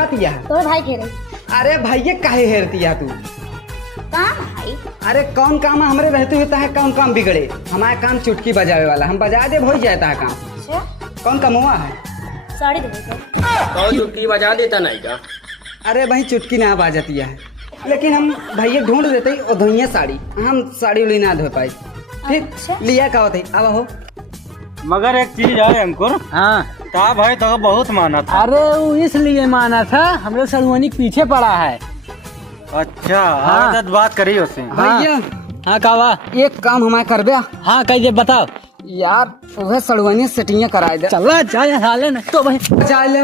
जाती है? तो भाई खेले अरे भैया काहे हेरती है तू? काम भाई। अरे कौन काम हमारे रहते होता है, कौन काम बिगड़े? हमारा काम चुटकी बजावे वाला, हम बजा दे हो जाता है काम। अच्छा कौन कमुआ है? साड़ी दो कौन चुटकी बजा देता नहीं का? अरे भाई चुटकी ना बाजती है, लेकिन हम भैया ढूंढ देते और धोइया साड़ी, हम साड़ी उड़ी ना धो पाई। ठीक अच्छा। लिया का होते अब हो। मगर एक चीज है अंकुर, हाँ ता भाई तो बहुत माना था। अरे वो इसलिए माना था, हमरे सड़ुआनी पीछे पड़ा है। अच्छा हाँ। आदत बात करी उससे। हाँ। भैया हाँ कावा, एक काम हमारे कर दे हाँ कहिए बताओ। यार, वह सड़वानी सेटिंग कराए दे। चला जाए हाले न तो भाई चल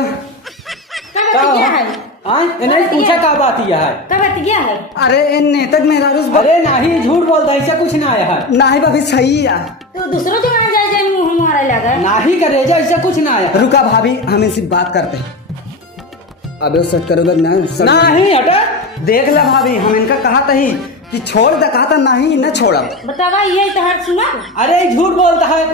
नहीं पूछा का बात यह है। कब गया है? अरे नेतक मेरा अरे नहीं झूठ बोलता, ऐसा कुछ ना आया है। नहीं भाभी सही है। तो दूसरों जगह जाए जाए मुंह मारा लगा। नहीं करे जा, ऐसा कुछ ना आया। रुका भाभी, हम इनसे बात करते हैं। अबे सेट करोगे ना? नहीं हटा। देख ले भाभी, हम इनका कहा था ही कि छोड़ दे, कहा था नहीं न छोड़ा। बतावा ये तहर सुना। अरे झूठ बोलता है।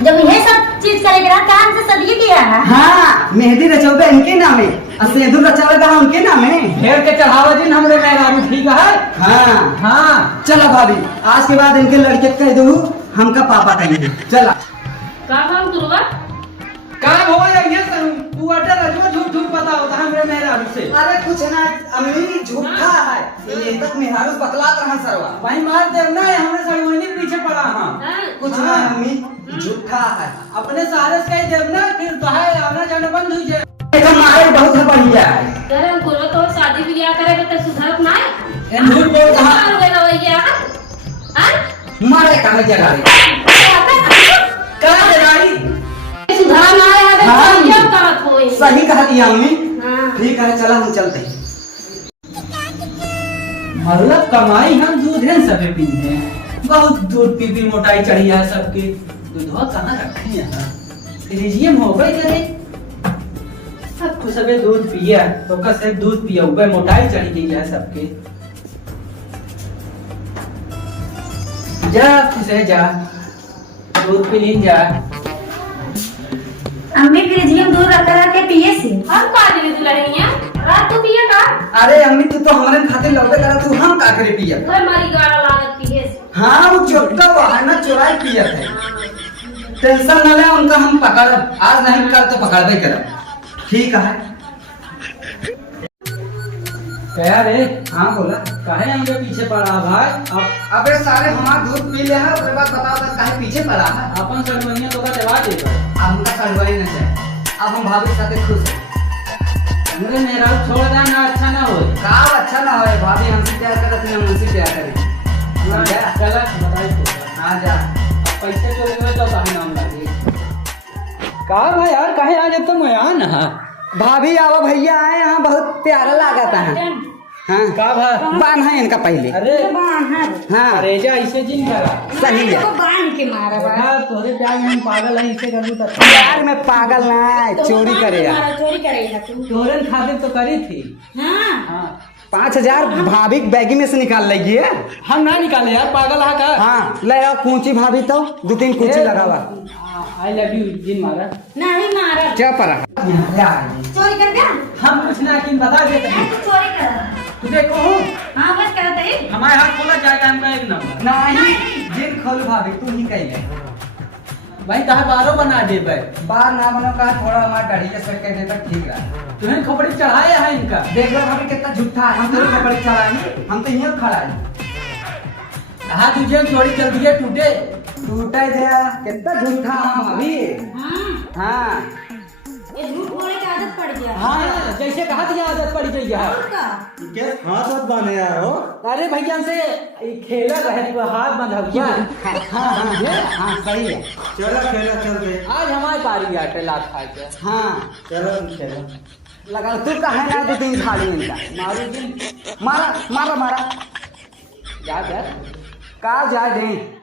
जब ये सब चीज करेगा काम से सदिए किया है। हाँ, मेहंदी रचोगे इनके नामे और सिंदूर रचावेगा उनके नामे। ढेर के चढ़ावा दिन हमरे मेहरारू ठीक है। हाँ हाँ चलो भाभी, आज के बाद इनके लड़के कह दो हमका पापा कहेंगे। चला काम करूँगा। काम हो या ये तू अटर रजवा झूठ झूठ पता होता हमरे मेहरारू से। अरे कुछ ना, अम्मी झूठा है, नेतक मेहरारू बतला रहा सरवा। भाई मार देना है, हमरे सड़ुआनी पीछे पड़ा। हाँ कुछ ना अम्मी, झूठा है। अपने सारे से कह देना, फिर तो है आना जाना बंद हो जाए। देखो मारे बहुत बढ़िया है। करे करो तो शादी ब्याह करेगा तो सुधारत ना है। ये झूठ बोल रहा है। मार गया भैया। हां मारे कहाँ जगह रे? कहाँ जगाई? सुधार ना है तो हाँ। क्या करत होए। सही कहा दिया अम्मी। हां ठीक है चला हम चलते हैं। मतलब कमाई हम दूध है सबे पीते हैं, बहुत दूध पी पी मोटाई चढ़ी है सबके। दूधवा कहाँ रखे हैं? रिजियम हो गई करे सब कुछ सबे दूध पिया तो का सिर्फ दूध पिया ऊपर मोटाई चढ़ी गई है सबके। जा खुशे जा, दूध पी लीन जा। अम्मी फ्रिजियम दूर रख के पिए से हम का दिले दुलहनिया रात तो पिए का। अरे अम्मी तू तो हमारे खातिर लौटे करा, तू हम का करे पिया? घर मारी गाड़ा लागत पिए से। हाँ वो चोटका हुआ है ना, चुराई पिया थे। टेंशन न ले, उनका हम पकड़, आज नहीं कर तो पकड़ दे कर। ठीक है। क्या रे? हाँ बोला। काहे हमके पीछे पड़ा भाई? अब अबे सारे हमारा दूध पी ले है, उसके बाद बताओ तो काहे पीछे पड़ा है? अपन सड़ुआनिया तो का चला देगा। अब हमका सड़वाई न जाए, अब हम भाभी के साथ खुश हैं। हमरे मेहरारू छोड़ देना अच्छा ना हो। काम अच्छा ना होए, भाभी हमसे प्यार करत नहीं, हम उनसे प्यार करें। समझा? चला बताई तो। आ जा। पैसे चोरी हुए तो काहे नाम लगे? का भाई यार काहे आज अब तो मैं ना भाभी आवा भैया आए यहाँ, बहुत प्यारा लागता है। हाँ का भाई? बान है इनका पहले। अरे हाँ अरे जा ऐसे जिन करा। सही है। बांध के मारा बा। देखा तोरे प्यार में हम पागल है, इसे कर दूं तो प्यार में पागल ना है, चोरी करेगा। चोरी करेगा तू। तोरे खातिर तो करी थी। हां हाँ 5,000 भाभी बैगी में से निकाल लेगी है। हम ना निकाले यार, पागल है का? हाँ ले आओ कूची भाभी, तो 2-3 कूची लगावा। आई लव यू जिन मारा। नहीं मारा। क्या परा? चोरी कर गया। हम कुछ ना किन बता देते हैं। तू चोरी कर। तू देखो हां बस करते ही। हमारे हाथ खोला जाएगा हमका एक नंबर। नहीं जिन खोल भाभी, तू ही कही ले। भाई कहा बारो बना दे भाई। बार ना बनो कहा, थोड़ा हमारा गाड़ी के सेट कर देता ठीक है। तुम्हें खोपड़ी चढ़ाया है इनका। देख लो भाभी कितना झूठा है, हम तो कपड़े चढ़ाएंगे, हम तो यहाँ खड़ा है। हाँ तुझे चोरी कर दिए टूटे। टूटे गया, कितना झूठा हम अभी। हां हाँ ये झूठ बोलने की आदत पड़ गया। हाँ जैसे कहा थी आदत पड़ गई है। का क्या हाथ हाथ बांधे यार हो? अरे भैया से खेला रहे तो हाथ बंधा गया। हाँ सही है। चलो खेला चलते। आज हमारी पारी आटे लात खा के। हाँ चलो खेलो। लगा तू कहे ना 2-3 खाली इनका। मारू दिन मारा मारा मारा याद है। का जाए दे।